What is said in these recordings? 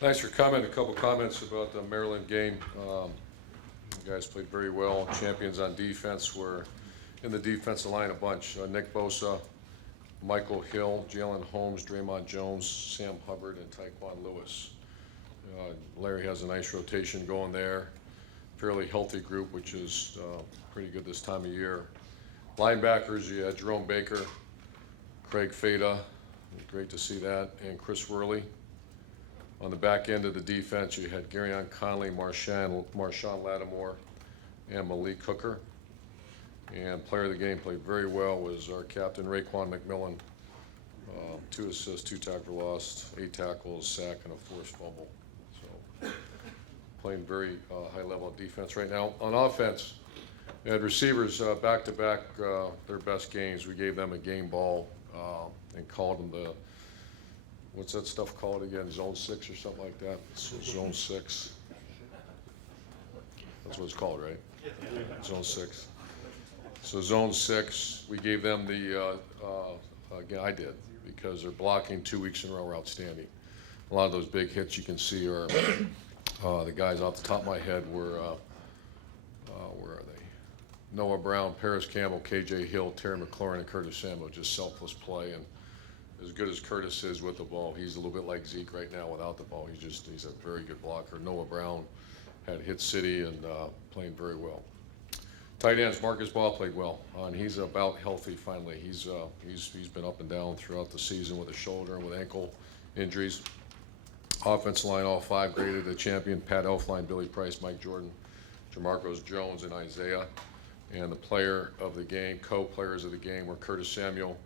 Thanks for coming. A couple comments about the Maryland game. You guys played very well. Champions on defense were in the defensive line a bunch. Nick Bosa, Michael Hill, Jalen Holmes, Draymond Jones, Sam Hubbard, and Taekwon Lewis. Larry has a nice rotation going there. Fairly healthy group, which is pretty good this time of year. Linebackers, you had Jerome Baker, Craig Fada, great to see that, and Chris Worley. On the back end of the defense, you had Garyon Conley, Marshawn Lattimore, and Malik Hooker. And player of the game played very well was our captain, Raekwon McMillan. 2 assists, 2 tackles for loss, 8 tackles, sack, and a forced fumble. So playing very high level of defense right now. On offense, we had receivers back-to-back their best games. We gave them a game ball and called them the, what's that stuff called again, zone 6 or something like that? So zone 6. That's what it's called, right? Zone 6. So zone 6, we gave them the, again, I did, because their blocking 2 weeks in a row were outstanding. A lot of those big hits you can see are, the guys off the top of my head were, where are they? Noah Brown, Paris Campbell, KJ Hill, Terry McLaurin, and Curtis Samuel, just selfless play. And as good as Curtis is with the ball, he's a little bit like Zeke right now without the ball. He's a very good blocker. Noah Brown had hit city and playing very well. Tight ends, Marcus Ball played well, and he's about healthy finally. He's been up and down throughout the season with a shoulder and with ankle injuries. Offensive line, all 5 graded a champion. Pat Elfline, Billy Price, Mike Jordan, Jamarcos Jones, and Isaiah. And the player of the game, co-players of the game were Curtis Samuel,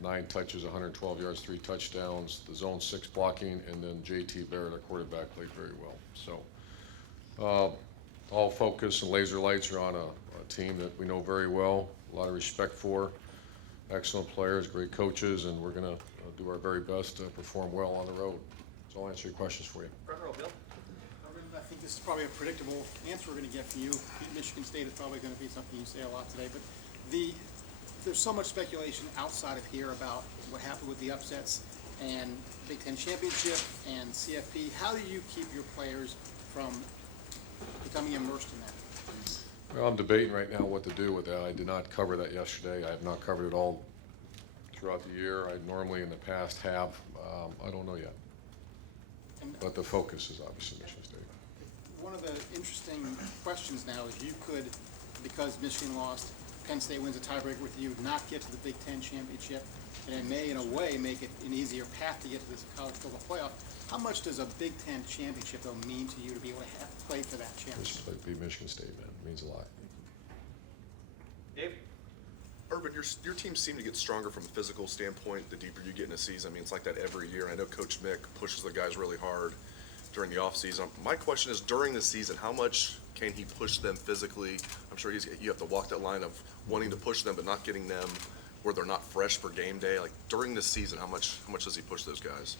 9 touches, 112 yards, 3 touchdowns, the zone 6 blocking, and then JT Barrett, our quarterback, played very well. So all focus and laser lights are on a team that we know very well, a lot of respect for, excellent players, great coaches, and we're going to do our very best to perform well on the road. So I'll answer your questions for you. Bill? I think this is probably a predictable answer we're going to get from you. Michigan State is probably going to be something you say a lot today, but there's so much speculation outside of here about what happened with the upsets and Big Ten Championship and CFP. How do you keep your players from becoming immersed in that? Well, I'm debating right now what to do with that. I did not cover that yesterday. I have not covered it all throughout the year. I normally in the past have. I don't know yet. But the focus is obviously Michigan State. One of the interesting questions now is you could, because Michigan lost, Penn State wins a tiebreaker with you, not get to the Big Ten Championship, and it may, in a way, make it an easier path to get to this college football playoff. How much does a Big Ten championship, though, mean to you to be able to play for that championship? Beat Michigan State, man. It means a lot. Dave? Urban, your team seemed to get stronger from a physical standpoint the deeper you get in a season. I mean, it's like that every year. I know Coach Mick pushes the guys really hard during the offseason. My question is, during the season, how much can he push them physically? I'm sure you have to walk that line of wanting to push them but not getting them where they're not fresh for game day. Like, during the season, how much does he push those guys?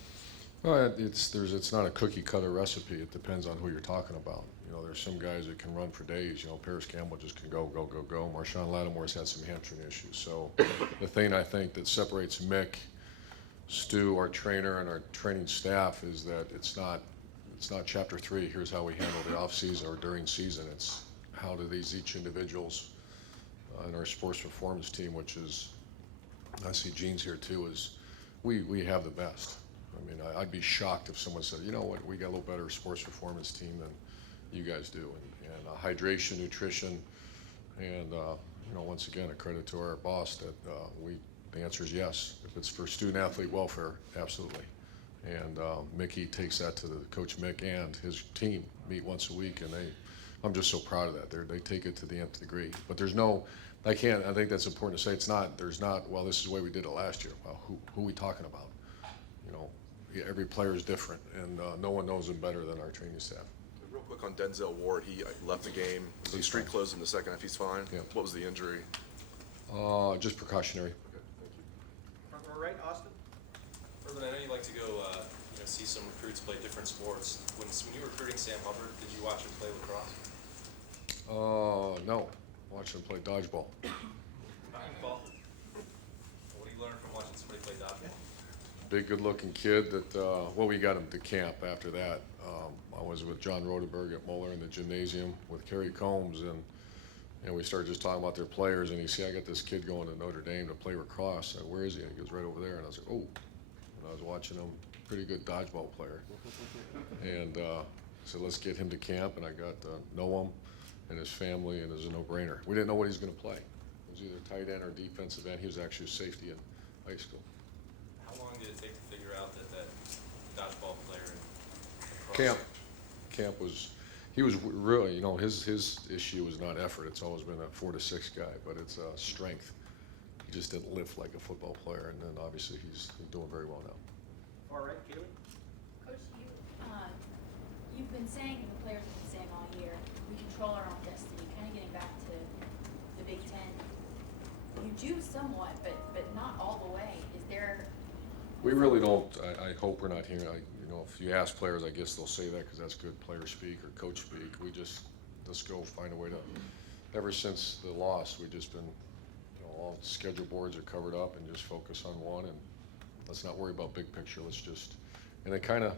Well, it's not a cookie cutter recipe. It depends on who you're talking about. You know, there's some guys that can run for days. You know, Paris Campbell just can go. Marshawn Lattimore's had some hamstring issues. So the thing I think that separates Mick, Stu, our trainer, and our training staff is that it's not chapter 3. Here's how we handle the off season or during season. It's how do each individuals in our sports performance team, which is, I see Gene's here too, is we have the best. I mean, I'd be shocked if someone said, you know what, we got a little better sports performance team than you guys do. And hydration, nutrition, and you know, once again, a credit to our boss that the answer is yes. If it's for student athlete welfare, absolutely. And Mickey takes that to the Coach Mick and his team meet once a week, and I'm just so proud of that. They take it to the nth degree. But there's no, I think that's important to say. There's not, well, this is the way we did it last year. Well, who are we talking about? You know, every player is different, and no one knows him better than our training staff. Real quick on Denzel Ward, he left the game. The street closed in the second half. He's fine. Yeah. What was the injury? Just precautionary. Okay, thank you. Front row right, Austin? Urban, I know you like to go, see some recruits play different sports. When you were recruiting Sam Hubbard, did you watch him play lacrosse? No. Watch him play dodgeball. Dodgeball. What do you learn from watching somebody play dodgeball? big, good-looking kid that, well, we got him to camp after that. I was with John Rodeberg at Muller in the gymnasium with Kerry Combs, and we started just talking about their players, and he said, I got this kid going to Notre Dame to play lacrosse. I said, where is he? And he goes, right over there. And I was like, oh. And I was watching him, pretty good dodgeball player. And I said, let's get him to camp, and I got to know him and his family, and it was a no-brainer. We didn't know what he was going to play. It was either tight end or defensive end. He was actually a safety in high school. How long did it take to figure out that dodgeball player and Camp was, he was really, his issue was not effort. It's always been a 4 to 6 guy, but it's strength. He just didn't lift like a football player, and then obviously he's doing very well now. Far right, Kaylee. Coach, you've been saying, and the players have been saying all year, we control our own destiny, kind of getting back to the Big Ten. You do somewhat, but not all the way. Is there? We really don't, I hope we're not hearing, if you ask players, I guess they'll say that because that's good player speak or coach speak. We just, let's go find a way to, ever since the loss, we've just been, all schedule boards are covered up and just focus on one, and let's not worry about big picture. Let's just, and it kind of,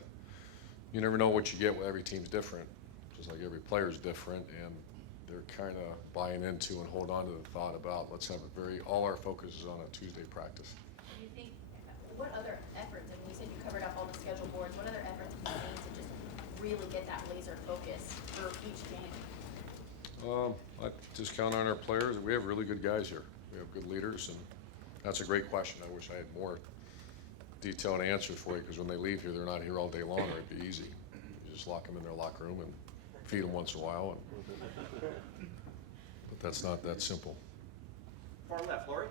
you never know what you get. Every team's different, just like every player's different, and they're kind of buying into and hold on to the thought about let's have all our focus is on a Tuesday practice. Do you think, what other efforts, and you said you covered up all the schedule boards, what other efforts have you made to just really get that laser focus for each game? I just count on our players. We have really good guys here. We have good leaders, and that's a great question. I wish I had more detailed answers for you, because when they leave here, they're not here all day long, or it'd be easy. You just lock them in their locker room and feed them once in a while. But that's not that simple. Far left, Lori.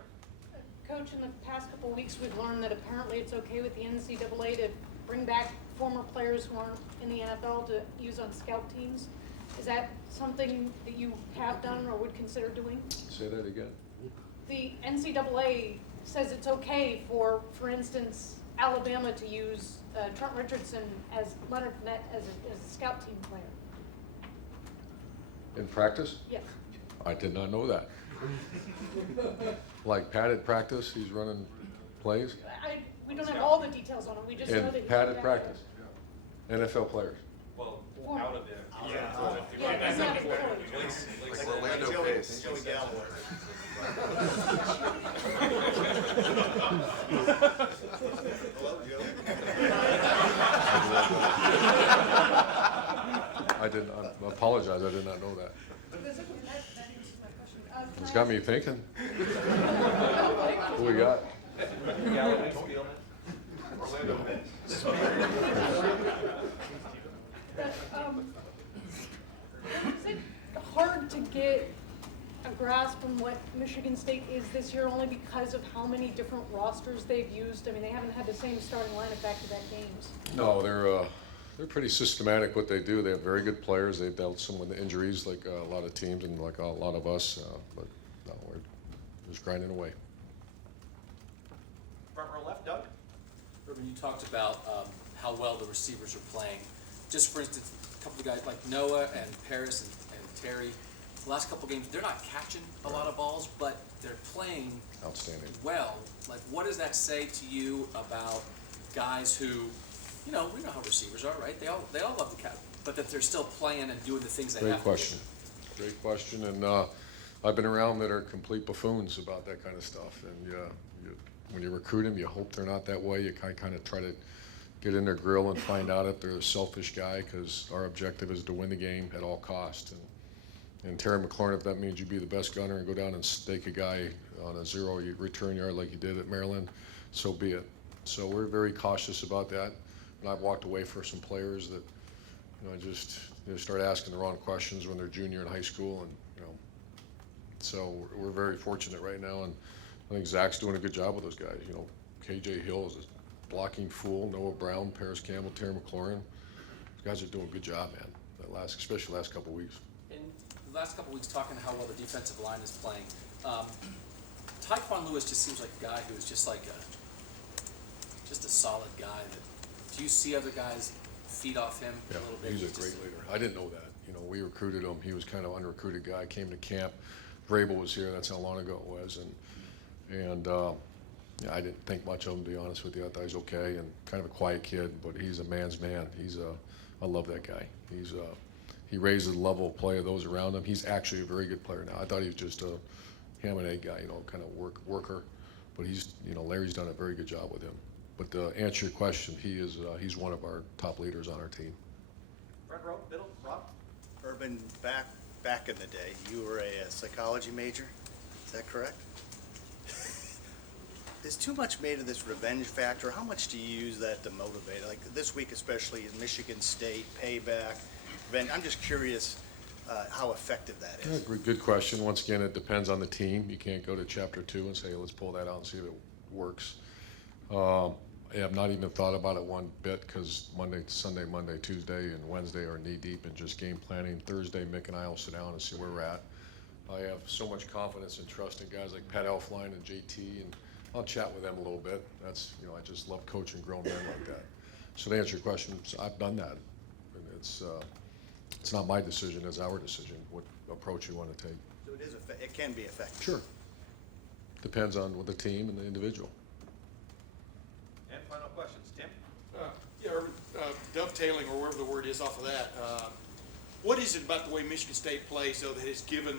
Coach, in the past couple of weeks, we've learned that apparently it's okay with the NCAA to bring back former players who aren't in the NFL to use on scout teams. Is that something that you have done or would consider doing? Say that again. The NCAA says it's okay for instance, Alabama to use Trent Richardson as Leonard Fournette as a scout team player. In practice? Yes. I did not know that. Like padded practice, he's running plays? We don't have all the details on it. We just know that In he's padded back practice? NFL players? well, Former. out of it. Yeah, he's not employed. Blake's Like Orlando Pace. Joey Galloway. Hello, Joe. I apologize, I did not know that. That answers my question. It's got me thinking. Who we got? Galloway, Spielman. Orlando Pace. Is it hard to get a grasp on what Michigan State is this year only because of how many different rosters they've used? I mean, they haven't had the same starting lineup back-to-back games. No, they're pretty systematic what they do. They have very good players. They've dealt some with the injuries like a lot of teams and like a lot of us, but no, we're just grinding away. Front row left, Doug. Urban, you talked about how well the receivers are playing. Just for instance, a couple of guys like Noah and Paris and Terry, the last couple of games, they're not catching a lot of balls, but they're playing Outstanding. well. Like, what does that say to you about guys who, we know how receivers are, right? They all love the catch, but that they're still playing and doing the things they Great have question. Great question. And I've been around that are complete buffoons about that kind of stuff. And when you recruit them, you hope they're not that way. You kind of try to get in their grill and find out if they're a selfish guy, because our objective is to win the game at all costs. And Terry McLaurin, if that means you be the best gunner and go down and stake a guy on a 0 return yard like you did at Maryland, so be it. So we're very cautious about that. And I've walked away for some players that, just start asking the wrong questions when they're junior in high school, and so we're very fortunate right now, and I think Zach's doing a good job with those guys. KJ Hill is a blocking fool. Noah Brown, Paris Campbell, Terry McLaurin. Those guys are doing a good job, man. Especially the last couple of weeks. In the last couple of weeks, talking how well the defensive line is playing, Tyquan Lewis just seems like a guy who is just a solid guy. Do you see other guys feed off him a little bit? He's a great leader. I didn't know that. We recruited him. He was kind of an unrecruited guy. Came to camp. Vrabel was here. That's how long ago it was. And Yeah, I didn't think much of him, to be honest with you. I thought he was okay and kind of a quiet kid, but he's a man's man. I love that guy. He raises the level of play of those around him. He's actually a very good player now. I thought he was just a ham and egg guy, kind of worker. But Larry's done a very good job with him. But to answer your question, he's one of our top leaders on our team. Front row, middle, Rob? Urban, back in the day, you were a psychology major, is that correct? Is too much made of this revenge factor? How much do you use that to motivate? Like this week especially in Michigan State, payback, revenge. I'm just curious how effective that is. Yeah, good question. Once again, it depends on the team. You can't go to chapter 2 and say, let's pull that out and see if it works. I have not even thought about it one bit because Sunday, Monday, Tuesday, and Wednesday are knee deep in just game planning. Thursday, Mick and I will sit down and see where we're at. I have so much confidence and trust in guys like Pat Elfline and JT, and I'll chat with them a little bit. I just love coaching grown men like that. So to answer your question, I've done that. And it's not my decision, it's our decision, what approach you want to take. So it can be effective. Sure. Depends on the team and the individual. And final questions, Tim? Yeah, dovetailing or whatever the word is off of that, what is it about the way Michigan State plays, though, that has given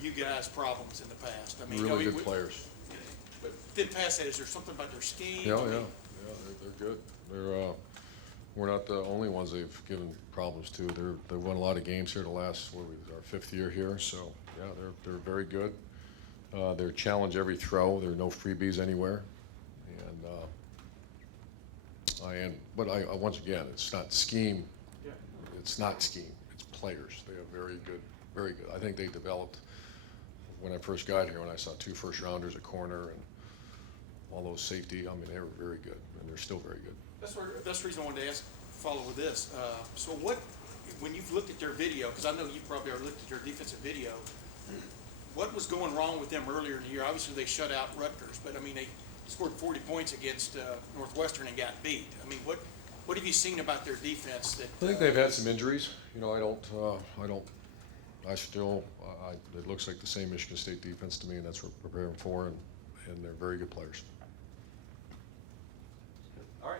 you guys problems in the past? I mean, Really good players. But then past that, is there something about their scheme? Yeah, I mean, they're good. We're not the only ones they've given problems to. They've won a lot of games here the last, our 5th year here, so yeah, they're very good. They're challenge every throw. There are no freebies anywhere. But once again, it's not scheme. Yeah. It's not scheme. It's players. They are very good, very good. I think they developed when I first got here. When I saw 2 first-rounders at corner and all those safety. I mean, they were very good, and they're still very good. That's the reason I wanted to follow with this. So when you've looked at their video, because I know you probably already looked at their defensive video, what was going wrong with them earlier in the year? Obviously, they shut out Rutgers, but I mean, they scored 40 points against Northwestern and got beat. I mean, what have you seen about their defense that? I think they've had some injuries. It looks like the same Michigan State defense to me, and that's what we're preparing for, and they're very good players.